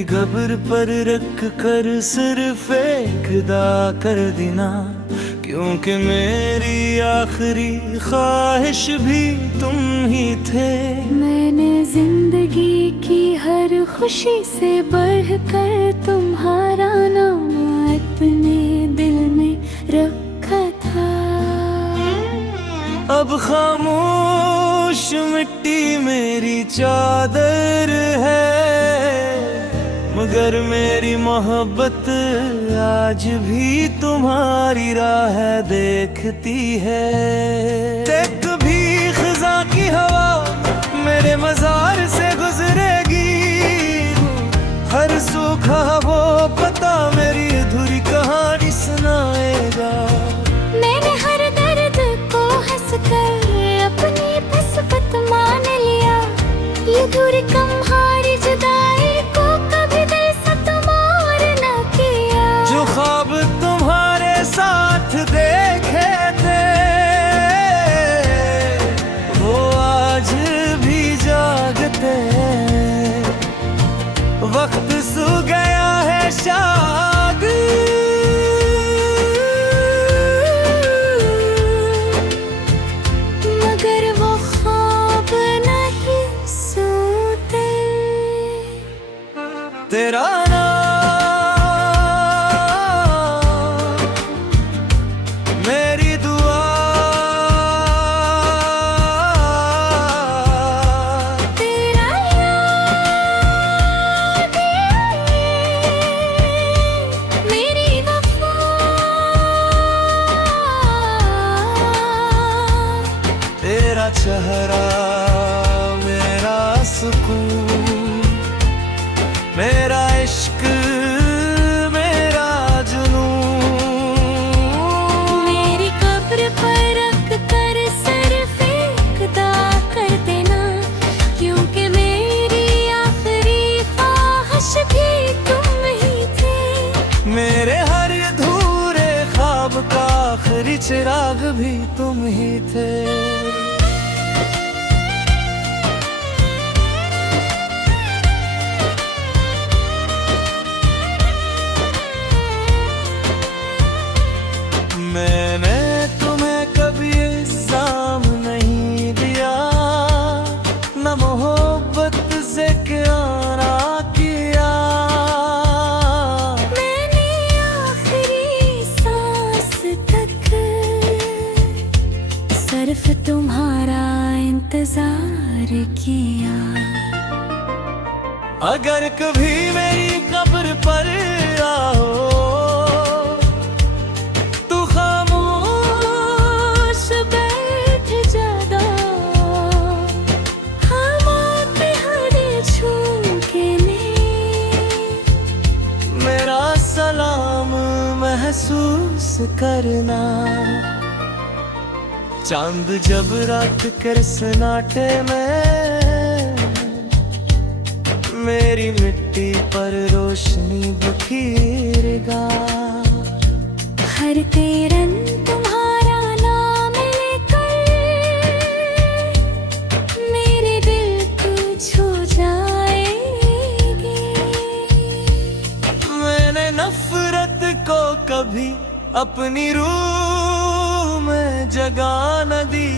मेरी कब्र पर रख कर सिर्फ एक अदा कर देना, क्योंकि मेरी आखिरी ख्वाहिश भी तुम ही थे। मैंने जिंदगी की हर खुशी से बढ़कर तुम्हारा नाम अपने दिल में रखा था। अब खामोश मिट्टी मेरी चादर है, मगर मेरी मोहब्बत आज भी तुम्हारी राह देखती है। कभी खिजा की हवा मेरे मजार से गुजरेगी, हर सूखा वो पता मेरी अधूरी कहानी सुनाएगा। मैंने हर दर्द को हंसकर अपनी किस्मत मान लिया, ये दूरी तुम्हारी जुदाई को कभी दिल से तुम्हार न किया। जो ख्वाब तुम्हारे साथ देखे थे वो आज भी जागते हैं। वक्त सो गया है शायद, मगर वो ख्वाब नहीं सोते। तेरा मेरी दुआ तेरा याद मेरी वफा, तेरा चेहरा मेरा सुकून, मेरा इश्क मेरा जुनून। मेरी कब्र पर रख कर सिर्फ एक अदा कर देना, क्योंकि मेरी आखिरी ख्वाहिश भी तुम ही थे। मेरे हर अधूरे ख्वाब का आखिरी चिराग भी तुम ही थे। मैंने तुम्हें कभी इल्जाम नहीं दिया, न मोहब्बत से क्या ना किया। मैंने आखिरी सांस तक सिर्फ तुम्हारा इंतजार किया। अगर कभी मेरी कब्र पर आओ तो खामोश बैठ जाना, हम आपके हर झोंके में मेरा सलाम महसूस करना। चांद जब रात कर सन्नाटे में मेरी मिट्टी पर रोशनी बिखेरेगा। हर किरण तुम्हारा नाम लेकर मेरे दिल को छू जाएगी। मैंने नफरत को कभी अपनी रूह में जगा न दी।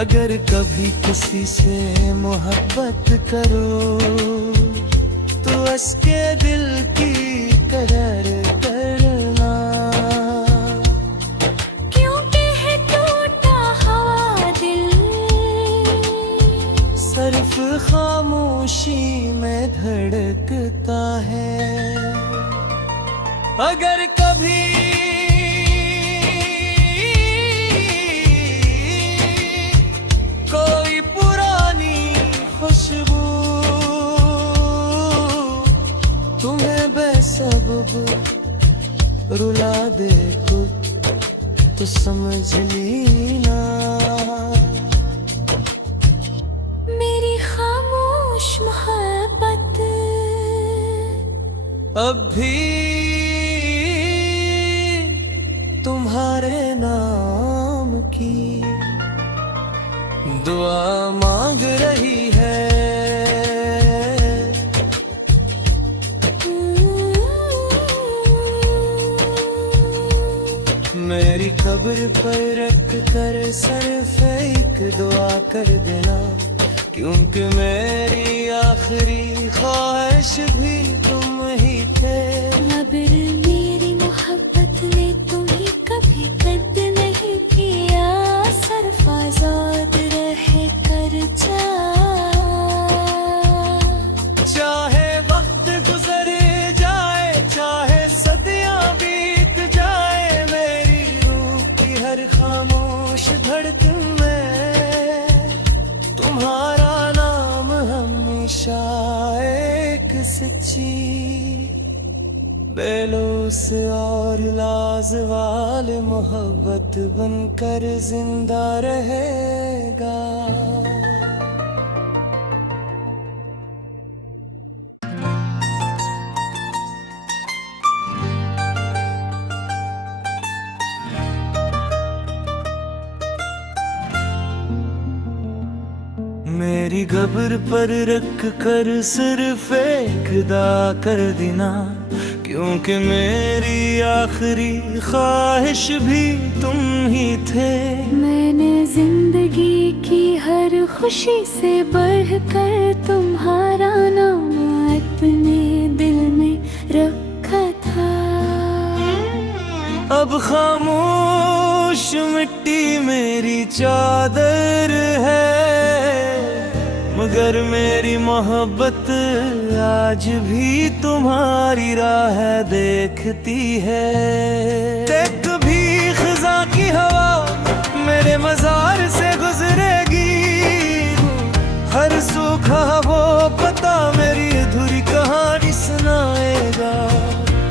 अगर कभी किसी से मोहब्बत करो तो उसके दिल की कदर करना, क्योंकि है टूटा हुआ दिल सिर्फ खामोशी में धड़कता है। अगर कभी कोई पुरानी खुशबू तुम्हें बेसबब रुला दे तो समझ लेना। मेरी खामोश मोहब्बत अब भी तुम्हारे नाम की दुआ मांग रही है। मेरी कब्र पर रख कर सिर्फ एक दुआ कर देना, क्योंकि मेरी आखिरी ख्वाहिश भी तुम ही थे। मगर मेरी मोहब्बत ने तुम्हें कभी कद नहीं किया, सिर्फ आजाद रहे कर जा। चाहे वक्त गुजर जाए, चाहे सदियां बीत जाए, मेरी रूह की हर खामोश धड़कन में तुम्हारा नाम हमेशा एक सच्ची बेलूस और लाजवाल मोहब्बत बनकर जिंदा रहेगा। मेरी कब्र पर रख कर सिर्फ एक दुआ कर देना, क्योंकि मेरी आखिरी ख्वाहिश भी तुम ही थे। मैंने जिंदगी की हर खुशी से बढ़कर तुम्हारा नाम अपने दिल में रखा था। अब खामोश मिट्टी मेरी चादर है, मगर मेरी मोहब्बत आज भी तुम्हारी राह देखती है। कभी खिजा की हवा मेरे मजार से गुजरेगी, हर सूखा वो पता मेरी अधूरी कहानी सुनाएगा।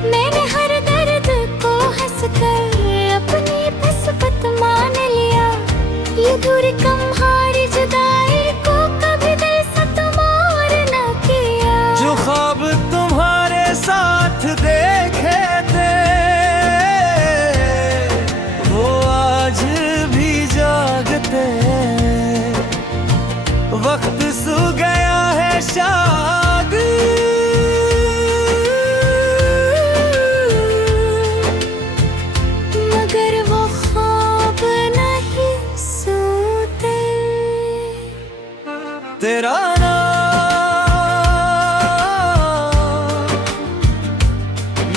मैंने हर दर्द को हंसकर अपनी किस्मत मान लिया, ये दूरी कम हारी जुदाई को कभी दिल से तुम्हार न किया। जो ख्वाब तुम्हारे साथ देखे थे वो आज भी जागते हैं। वक्त सो गया है शायद, मगर वो ख्वाब नहीं सोते। तेरा नाम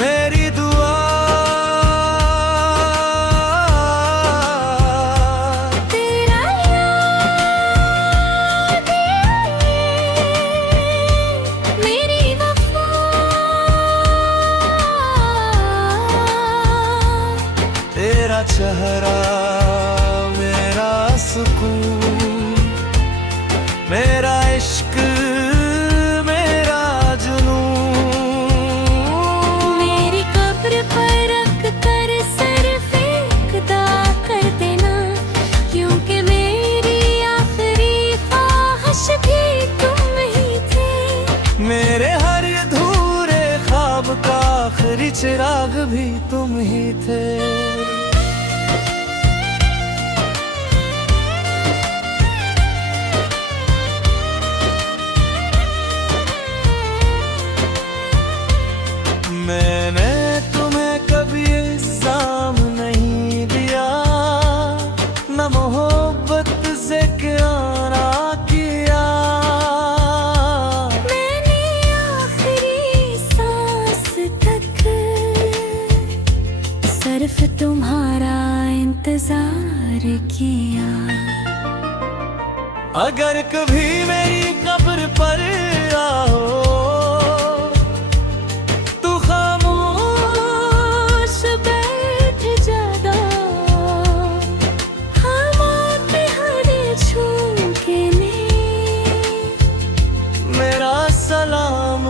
मेरी दुआ, तेरा याद मेरी वफा, तेरा चेहरा मेरा सुकून, मेरा इश्क मेरा जुनून। मेरी कब्र पर रख कर सिर्फ एक दुआ कर देना, क्योंकि मेरी आखिरी ख्वाहिश भी तुम ही थे। मेरे हर अधूरे ख्वाब का आखिरी चिराग भी तुम ही थे। मैंने तुम्हें कभी इल्जाम नहीं दिया, न मोहब्बत से क्या ना किया। मैंने आखिरी सांस तक सिर्फ तुम्हारा इंतजार किया। अगर कभी मेरी कब्र पर आओ तो खामोश बैठ जाना, हम आते हर झोंके में मेरा सलाम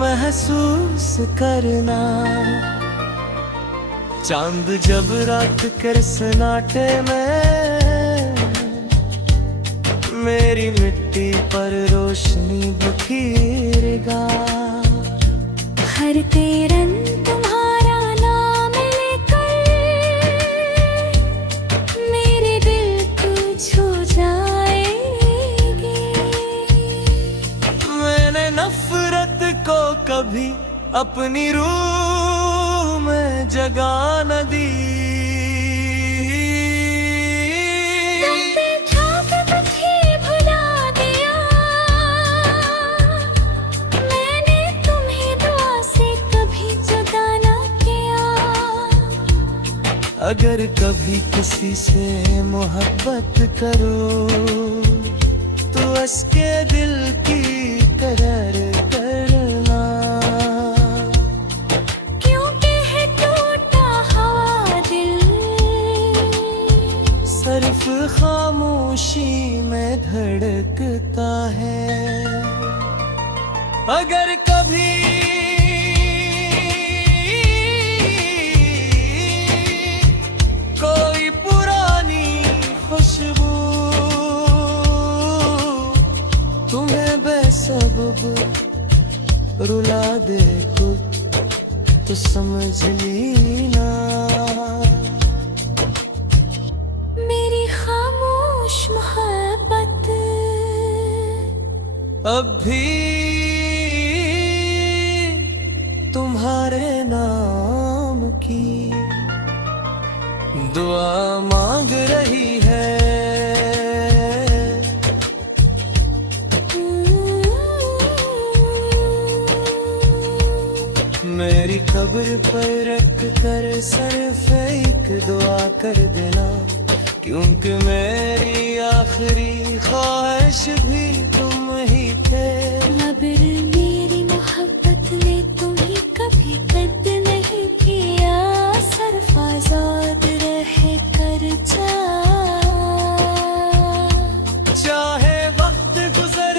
महसूस करना। चांद जब रात कर सन्नाटे में मेरी मिट्टी पर रोशनी बिखेरेगा। हर हर तेरन तुम्हारा नाम लेकर मेरे दिल को छू जाएगी। मैंने नफरत को कभी अपनी रूह में जगा न दी। अगर कभी किसी से मोहब्बत करो तो उसके दिल की कदर करना, क्योंकि है टूटा हुआ दिल सिर्फ खामोशी में धड़कता है। अगर कभी रुला दे कुछ तो समझ लेना, मेरी खामोश मोहब्बत अब भी तुम्हारे नाम की दुआ मांग रही है। मेरी कब्र पर रख कर सिर्फ एक दुआ कर देना, क्योंकि मेरी आखिरी ख्वाहिश भी तुम ही थे। मगर मेरी मोहब्बत ने तुम्हें कभी कद नहीं किया, सिर्फ आजाद रह कर जा। चाहे वक्त गुजर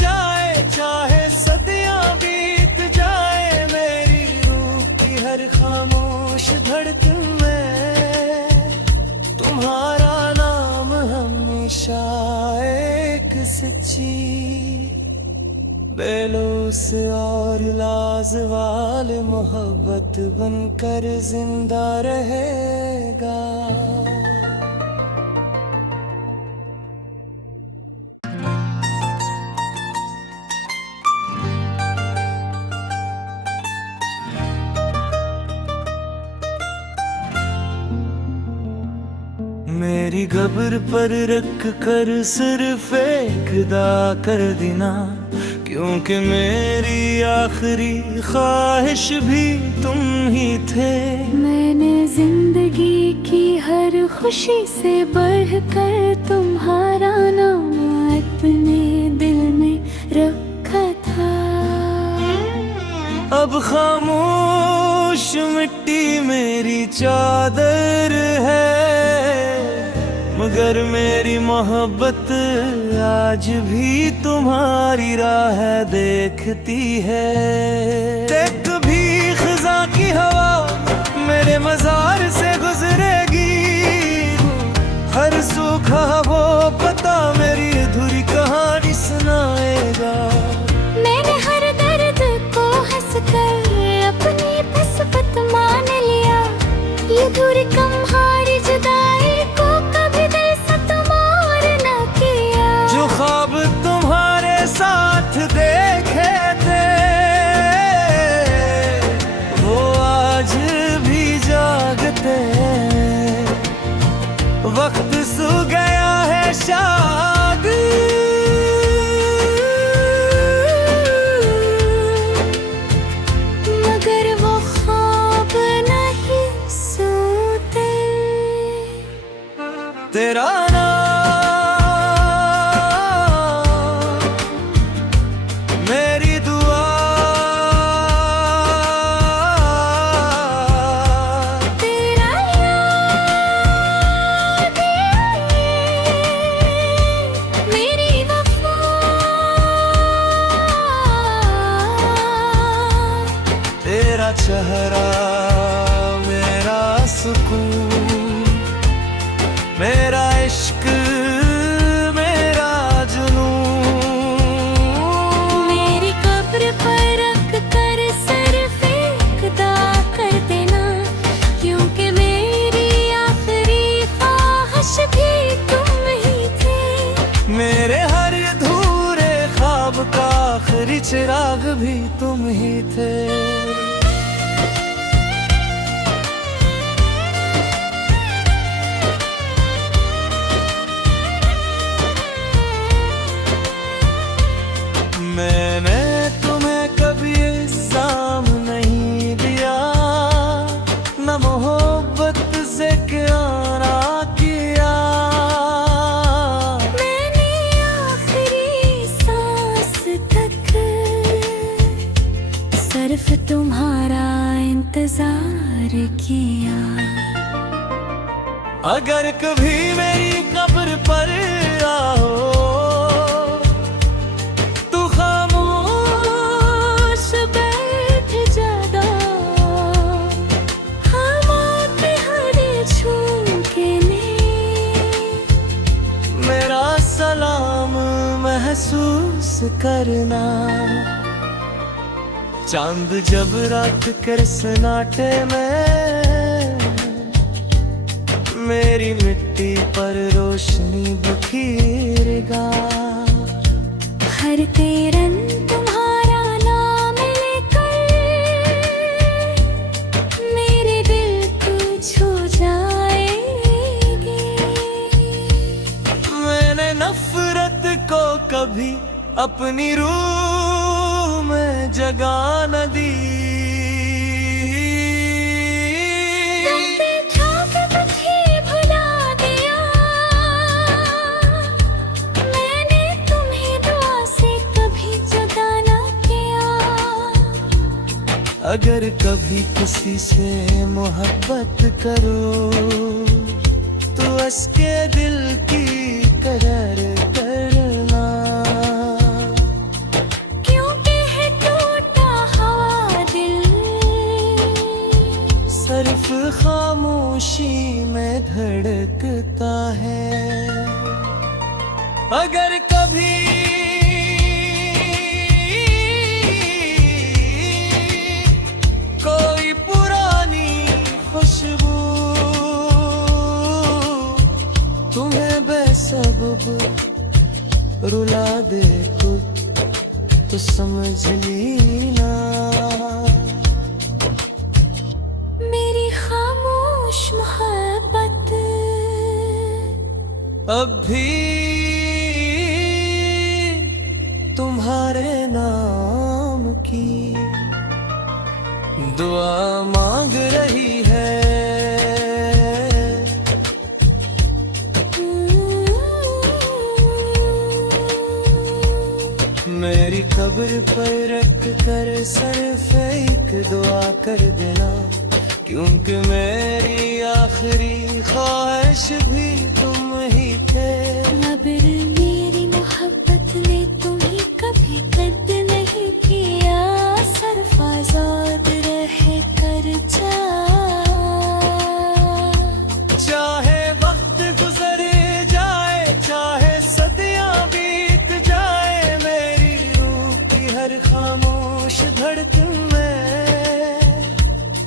जाए, चाहे सदियां बीत जाए, मेरी रूह की हर खामोश धड़कन में तुम्हारा नाम हमेशा एक सच्ची बेलौस और लाजवाल मोहब्बत बनकर जिंदा रहेगा। मेरी कब्र पर रख कर सिर्फ एक दुआ कर देना, क्योंकि मेरी आखिरी ख्वाहिश भी तुम ही थे। मैंने जिंदगी की हर खुशी से बढ़कर तुम्हारा नाम अपने दिल में रखा था। अब खामोश मिट्टी मेरी चादर है, मगर मेरी मोहब्बत आज भी तुम्हारी राह देखती है। कभी खिजा की हवा मेरे मजार से गुजरेगी, हर सूखा वो पता मेरी अधूरी कहानी सुनाएगा। मैंने हर दर्द को हंसकर अपनी किस्मत मान लिया, ये दूरी कम हारी जुदाई को कभी दिल से तुम्हार न किया। जो ख्वाब तुम्हारे साथ देखे थे वो आज भी जागते हैं। वक्त सो गया है शायद, मगर वो ख्वाब नहीं सोते। तेरा नाम मेरी दुआ, तेरा याद मेरी वफा, तेरा चेहरा मेरा सुकून, मेरा इश्क मेरा जुनून। मेरी कब्र पर रख कर सिर्फ तुझसे क्या ना किया। मैंने आखिरी सांस तक सिर्फ तुम्हारा इंतजार किया। अगर कभी मेरी कब्र पर आओ तू खामोश बैठ जाना, हम आते हर झोंके में मेरा सलाम महसूस करना। चांद जब रात कर सन्नाटे में मेरी मिट्टी पर रोशनी बिखेरेगा। हर तेरन तुम्हारा नाम लेकर मेरे दिल को छू जाएगी। मैंने नफरत को कभी अपनी रूह में जगा न दी। अगर कभी किसी से मोहब्बत करो तो उसके दिल की कदर करना। क्योंकि है टूटा हुआ दिल सिर्फ खामोशी में धड़कता है। अगर कभी कोई पुरानी खुशबू तुम्हें बेसबब रुला दे कुछ तो समझ लेना। मेरी खामोश मोहब्बत अब भी तुम्हारे नाम की दुआ मांग रही है। मेरी कब्र पर रख कर सिर्फ एक दुआ कर देना, क्योंकि मेरी आखिरी ख्वाहिश भी तुम ही थे। मगर मेरी मोहब्बत ने तुम्हें कभी कद नहीं किया। सिर्फ आजाद रह कर जा, चाहे वक्त गुजर जाए चाहे सदियां बीत जाए, मेरी रूह की हर खामोश धड़कन में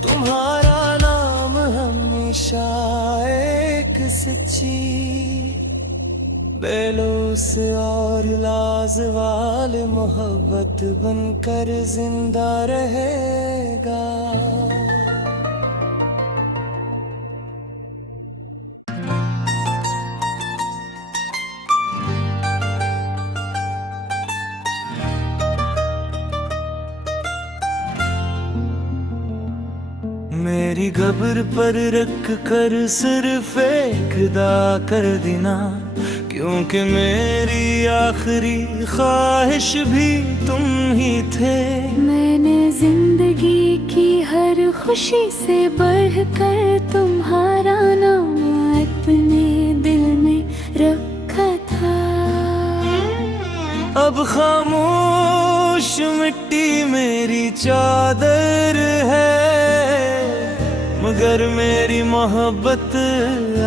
तुम्हारा नाम हमेशा एक सच्ची बेलौस और लाजवाल मोहब्बत बनकर जिंदा रहेगा। मेरी कब्र पर रख कर सिर्फ एक दा कर देना, क्योंकि मेरी आखिरी ख्वाहिश भी तुम ही थे। मैंने जिंदगी की हर खुशी से बढ़कर तुम्हारा नाम अपने दिल में रखा था। अब खामोश मिट्टी मेरी चादर है, मगर मेरी मोहब्बत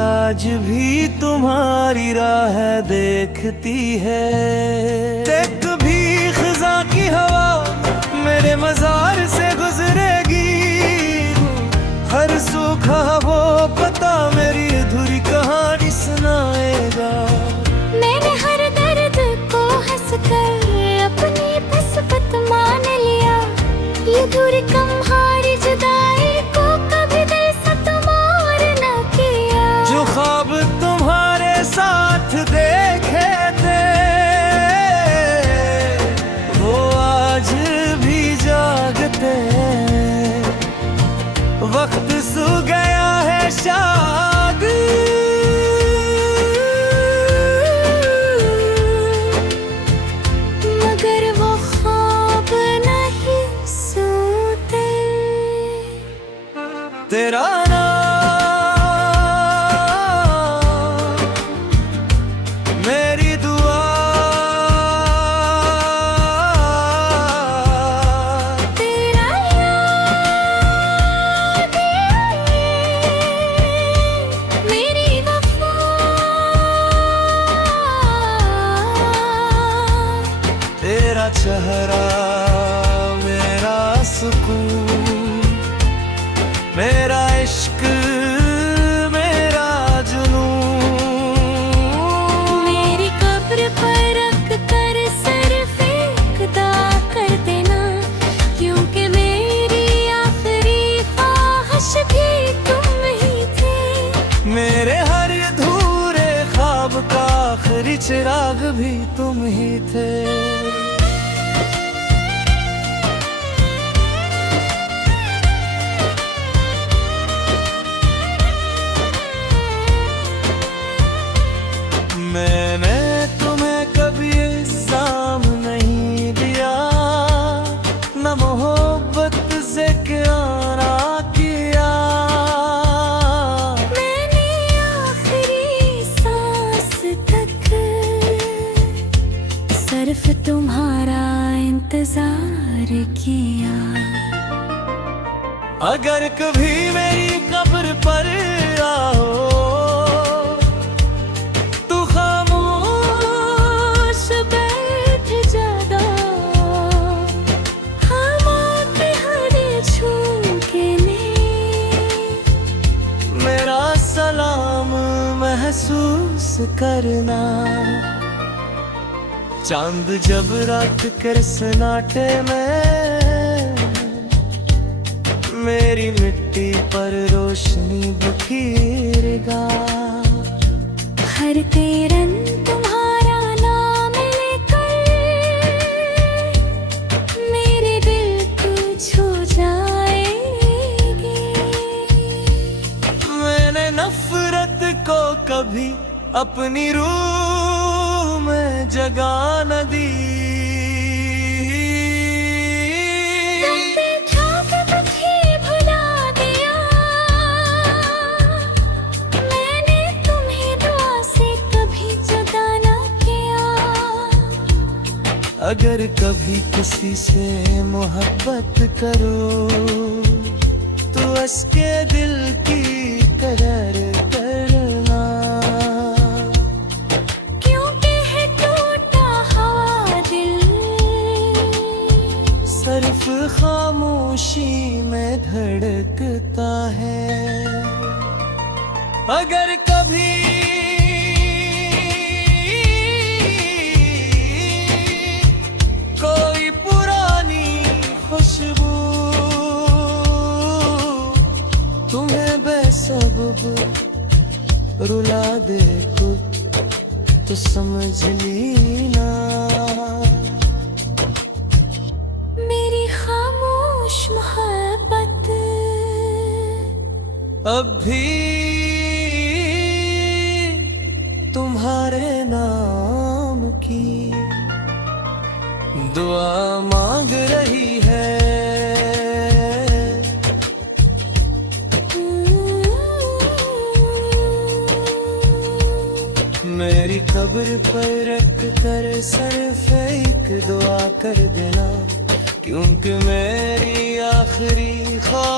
आज भी तुम्हारी राह देखती है। एक भी खिजा की हवा मेरे मजार से गुजरेगी, हर सूखा वो पता मेरी अधूरी कहानी सुनाएगा। मैंने हर दर्द को हंसकर अपनी किस्मत मान लिया। ये दूरी कम्हारी जुदाई को कभी दिल से तुम्हार न किया। जो ख्वाब तुम्हारे साथ देखे थे वो आज भी जागते हैं। वक्त सो गया है शायद मेरे हर अधूरे ख्वाब का आखिरी चिराग भी तुम ही थे। मैंने तुम्हें कभी इल्जाम नहीं दिया, न मोहब्बत से क्या ना किया। मैंने आखिरी सांस तक सिर्फ तुम्हारा इंतजार किया। अगर कभी मेरी कब्र पर आओ तो खामोश बैठ जाना, हम आते हर झोंके में मेरा सलाम महसूस करना। चांद जब रात कर सन्नाटे में मेरी मिट्टी पर रोशनी बिखेरेगा। हर तेरन तुम्हारा नाम लेकर मेरे दिल को छू जाएगी। मैंने नफरत को कभी अपनी रूह में जगा न दी। अगर कभी किसी से मोहब्बत करो तो उसके दिल की कदर करना। क्योंकि है टूटा हुआ दिल सिर्फ खामोशी में धड़कता है। अगर कभी कोई पुरानी खुशबू तुम्हें बेसबब रुला दे तो समझ लेना। मेरी खामोश मोहब्बत अब भी तुम्हारे नाम की दुआ मांग रही है। मेरी कब्र पर रख कर सिर्फ एक दुआ कर देना, क्योंकि मेरी आखिरी ख्वाहिश